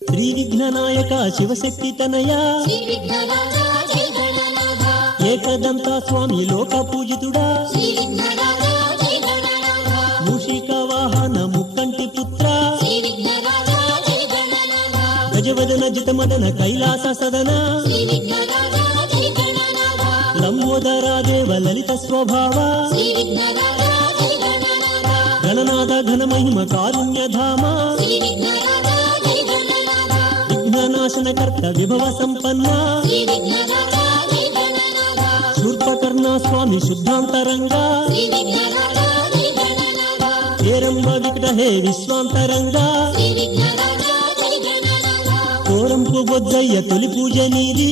శ్రీ విఘ్ననాయక శివశక్తి తనయ ఏకదంత స్వామి లోక పూజితుడా మూషిక వాహన ముక్కంటి పుత్ర గజవదన జితమదన కైలాస సదన లంబోదరా దేవ లలిత స్వభావ గణనాథ ఘన మహిమ కారుణ్యధామ విఘ్ననాశనకర్త విభవ సంపన్న శూర్పకర్ణ స్వామి శుద్ధాంతరంగా హేరంబ వికట హే విశ్వాంతరంగా కోరంపు బొజ్జయ్య తొలి పూజ నీది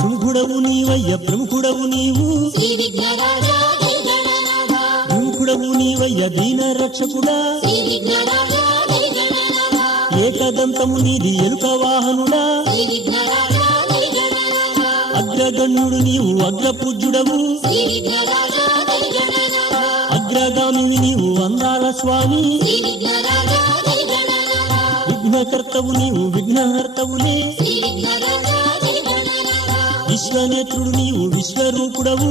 సింహుడవు నీవయ్య ప్రముఖుడవు నీవు ప్రముఖుడవు నీవయ్య దీన రక్షకుడా ఏకదంతము నీది ఎలుక వాహనుడా అగ్రగణ్యుడు నీవు అగ్రపూజ్యుడవు అగ్రగామివి నీవు అందాల స్వామి విఘ్నకర్తవు నీవు విఘ్నహర్తవులే విశ్వనేత్రుడు నీవు విశ్వరూపుడవు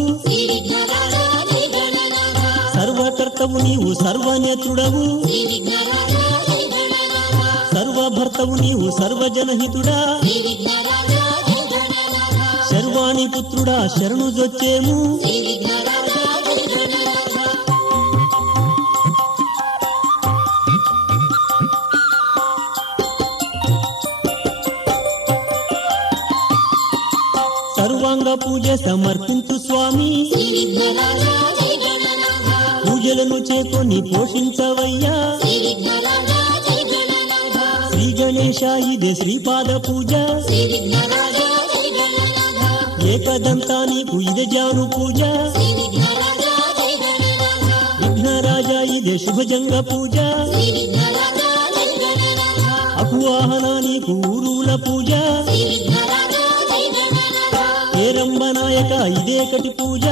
సర్వకర్తవు నీవు సర్వనేత్రుడవు సర్వభర్తవు నీవు సర్వజనహితుడా శర్వాణి పుత్రుడా శరణు జొచ్చేము సర్వాంగ పూజ సమర్పించు స్వామి పూజలను చేకొని పోషించవయ్యా శ్రీ గణేశ ఇదే శ్రీపాద పూజ ఏకదంతా నీకు ఇదే జాను పూజ విఘ్నరాజా ఇదే శుభజంగ పూజ అకువాహన నీకు ఊరుల పూజ హేరంబనాయక ఇదే కటి పూజ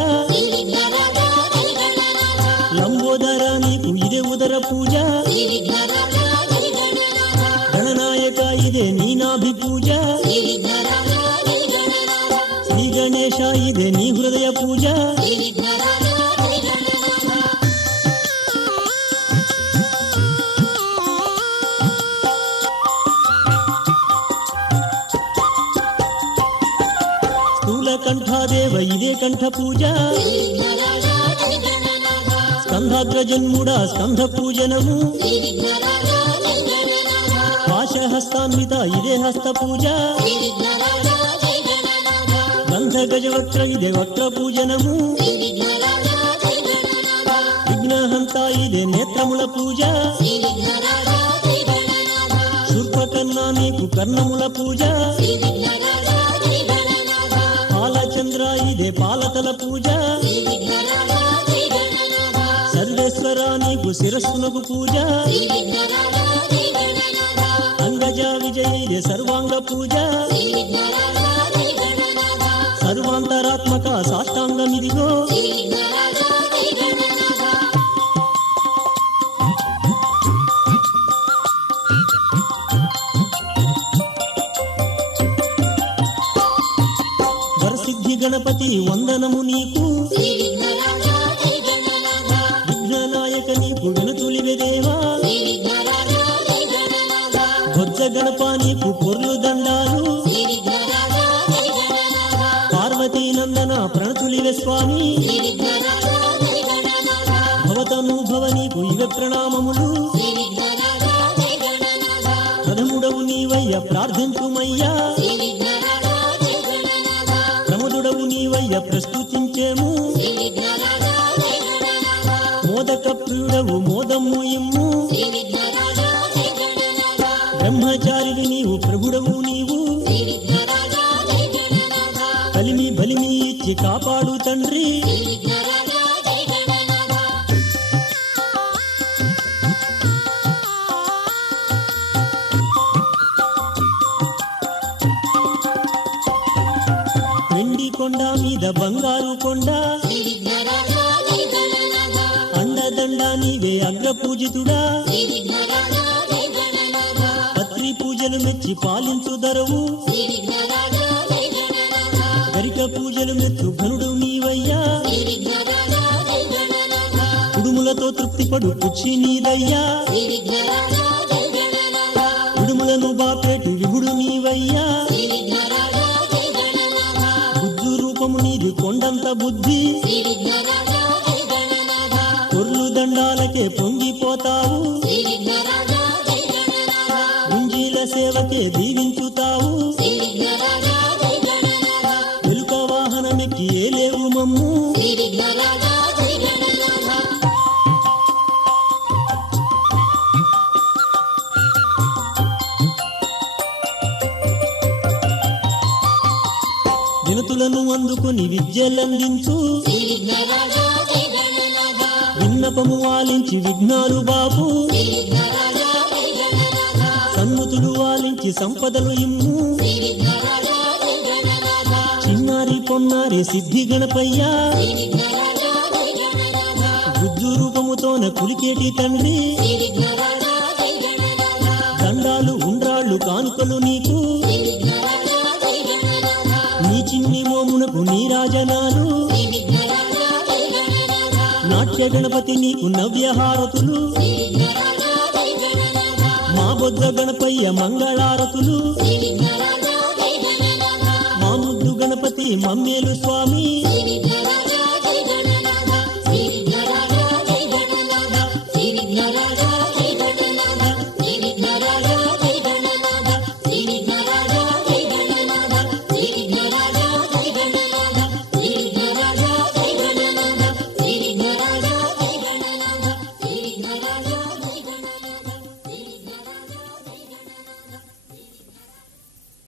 లంబోదరా నీకు ఇదే ఉదర పూజ గణనాయక ఇదే నీనాభి పూజ శ్రీ గణేశ ఇదే నీ హృదయ పూజ కంఠాదేవ ఇదే కంఠ పూజ స్కంధాగ్రజన్ముడా స్కంధ పూజనము పాశహస్తాన్విత ఇదే హస్త పూజ గంధ గజవక్ర ఇదే వక్ర పూజనము విఘ్నహంత ఇదే నేత్రముల పూజ శూర్పకర్ణ నీకు కర్ణముల పూజ పాలచంద్ర ఇదే పాలతల పూజ సర్వేశ్వర నీకు శిరస్సునకు పూజ అంగజ విజయ ఇదే సర్వాంగ పూజ సర్వాంతరాత్మక సాష్టాంగమిదిగో గణపతి వందనము నీకు విఘ్ననాయక నీకు గణతులివే దేవా బొజ్జ గణప నీకు పొర్లు దండాలు పార్వతీ నందన ప్రణతులివే స్వామి భవతనుభవ నీకు ఇవే ప్రణామములు ప్రథముడవు నీవయ్య ప్రార్థించుమయ్యా నీవయ్య ప్రస్తుతించేము మోదక ప్రియుడవు మోదమ్ము ఇమ్ము బ్రహ్మచారివి నీవు ప్రభుడవు నీవు కలిమి బలిమి ఇచ్చి కాపాడు తండ్రి కొండ మీద బంగారు కొండ అండదండ నీవే అగ్రపూజితుడా పత్రి పూజలు మెచ్చి పాలించు దరవు గరిక పూజలు మెచ్చు ఘనుడు నీవయ్యా కుడుములతో తృప్తిపడు కుక్షి నీదయ్యా కుడుములను బాపేటి విభుడు నీవయ్యా బుద్ధు రూపము నీది కొండంత బుద్ధి కొర్లు దండాలకే పొంగిపోతావు గుంజీల సేవకే దీవించుతావు ఎలుక వాహనమెక్కి ఏలేవు మమ్ము వినతులను అందుకొని విద్యలందించు విన్నపము ఆలించి విఘ్నాలు బాపు సన్నుతులు ఆలించి సంపదలు ఇమ్ము చిన్నారి పొన్నారి సిద్ధి గణపయ్యా బుద్ధు రూపముతోన కులికేటి తండ్రి దండాలు ఉండ్రాళ్ళు కానుకలు నీకు నీ చిన్ని మోమునకు నీరాజనాలు నాట్య గణపతి నీకు నవ్యహారతులు మా బొద్ద గణపయ్య మంగళారతులు మా ముద్దు గణపతి మమ్మేలు స్వామి